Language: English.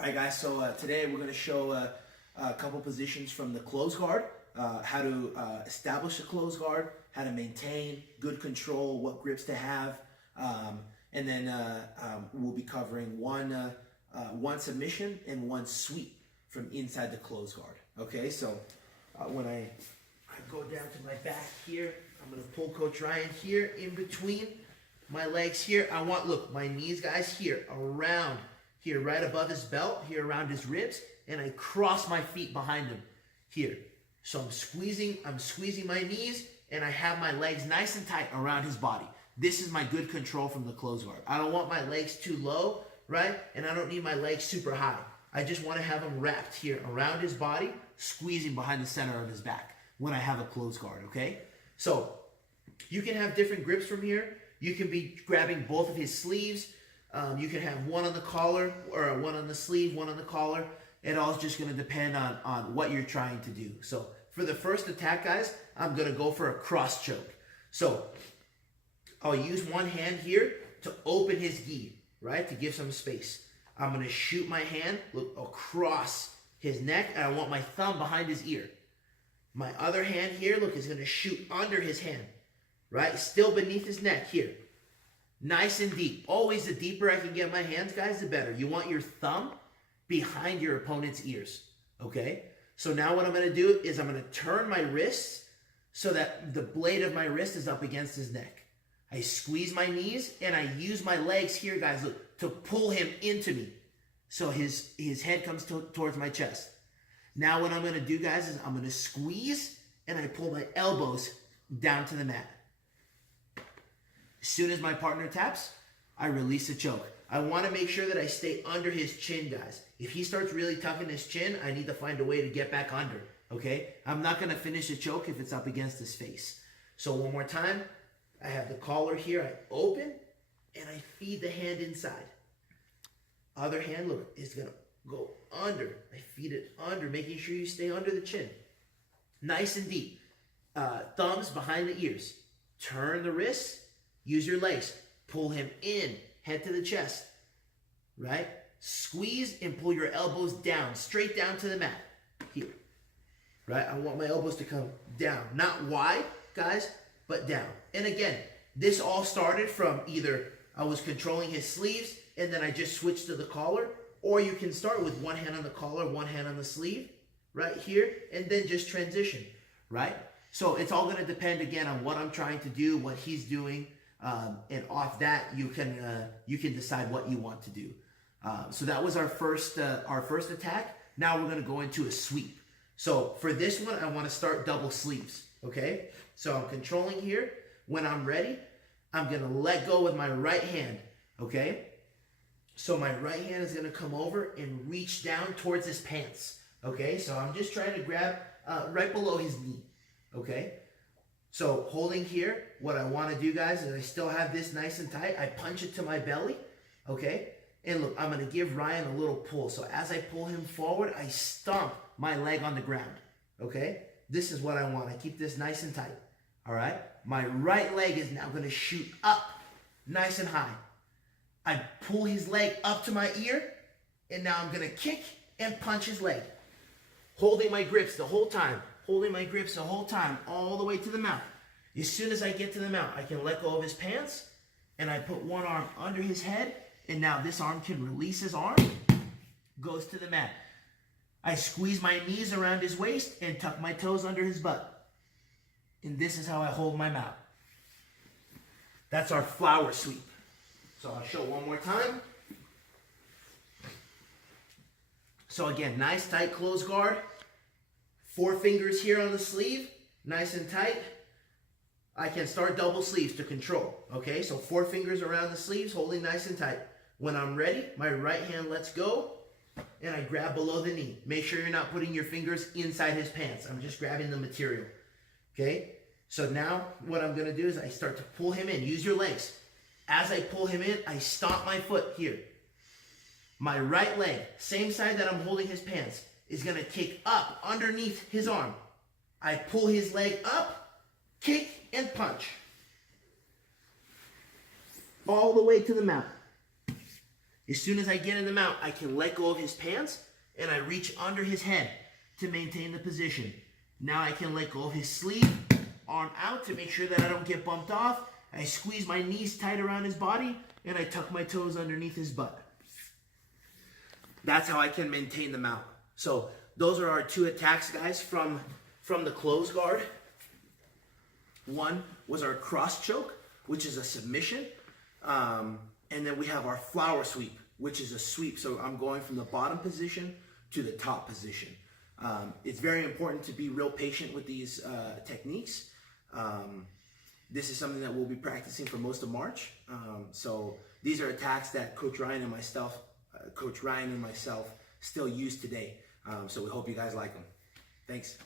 All right, guys, so today we're going to show a couple positions from the close guard, how to establish a close guard, how to maintain good control, what grips to have, and then we'll be covering one submission and one sweep from inside the close guard. Okay, so when I go down to my back here, I'm going to pull Coach Ryan here in between my legs here. I want, look, my knees, guys, here, around here, right above his belt, here around his ribs, and I cross my feet behind him here. So I'm squeezing my knees, and I have my legs nice and tight around his body. This is my good control from the close guard. I don't want my legs too low, right? And I don't need my legs super high. I just want to have them wrapped here around his body, squeezing behind the center of his back when I have a close guard, okay? So you can have different grips from here. You can be grabbing both of his sleeves. You can have one on the collar or one on the sleeve, one on the collar. It all is just going to depend on what you're trying to do. So for the first attack, guys, I'm going to go for a cross choke. So I'll use one hand here to open his gi, right, to give some space. I'm going to shoot my hand, look, across his neck, and I want my thumb behind his ear. My other hand here, look, is going to shoot under his hand, right, still beneath his neck here. Nice and deep. Always the deeper I can get my hands, guys, the better. You want your thumb behind your opponent's ears, okay? So now what I'm going to do is I'm going to turn my wrists so that the blade of my wrist is up against his neck. I squeeze my knees and I use my legs here, guys, look, to pull him into me. So his head comes towards my chest. Now what I'm going to do, guys, is I'm going to squeeze and I pull my elbows down to the mat. As soon as my partner taps, I release the choke. I want to make sure that I stay under his chin, guys. If he starts really tucking his chin, I need to find a way to get back under, okay? I'm not going to finish the choke if it's up against his face. So one more time, I have the collar here. I open, and I feed the hand inside. Other hand, look, is going to go under. I feed it under, making sure you stay under the chin. Nice and deep. Thumbs behind the ears. Turn the wrists. Use your legs. Pull him in. Head to the chest. Right? Squeeze and pull your elbows down. Straight down to the mat. Here. Right? I want my elbows to come down. Not wide, guys, but down. And again, this all started from either I was controlling his sleeves and then I just switched to the collar, or you can start with one hand on the collar, one hand on the sleeve, right here, and then just transition, right? So it's all going to depend, again, on what I'm trying to do, what he's doing, and off that, you can decide what you want to do. So that was our first attack. Now we're going to go into a sweep. So for this one, I want to start double sleeves, okay? So I'm controlling here. When I'm ready, I'm going to let go with my right hand, okay? So my right hand is going to come over and reach down towards his pants, okay? So I'm just trying to grab right below his knee, okay? So holding here, what I want to do, guys, is I still have this nice and tight. I punch it to my belly, okay? And look, I'm going to give Ryan a little pull. So as I pull him forward, I stomp my leg on the ground, okay? This is what I want. I keep this nice and tight, all right? My right leg is now going to shoot up nice and high. I pull his leg up to my ear, and now I'm going to kick and punch his leg. Holding my grips the whole time. Holding my grips the whole time, all the way to the mount. As soon as I get to the mount, I can let go of his pants, and I put one arm under his head, and now this arm can release his arm, goes to the mat. I squeeze my knees around his waist and tuck my toes under his butt. And this is how I hold my mount. That's our flower sweep. So I'll show one more time. So again, nice tight close guard. 4 fingers here on the sleeve, nice and tight. I can start double sleeves to control, okay? So 4 fingers around the sleeves, holding nice and tight. When I'm ready, my right hand lets go, and I grab below the knee. Make sure you're not putting your fingers inside his pants. I'm just grabbing the material, okay? So now what I'm gonna do is I start to pull him in. Use your legs. As I pull him in, I stomp my foot here. My right leg, same side that I'm holding his pants, is going to kick up underneath his arm. I pull his leg up, kick, and punch. All the way to the mount. As soon as I get in the mount, I can let go of his pants and I reach under his head to maintain the position. Now I can let go of his sleeve, arm out to make sure that I don't get bumped off. I squeeze my knees tight around his body and I tuck my toes underneath his butt. That's how I can maintain the mount. So those are our 2 attacks, guys, from the close guard. One was our cross choke, which is a submission. And then we have our flower sweep, which is a sweep. So I'm going from the bottom position to the top position. It's very important to be real patient with these techniques. This is something that we'll be practicing for most of March. So these are attacks that Coach Ryan and myself still use today. So we hope you guys like them. Thanks.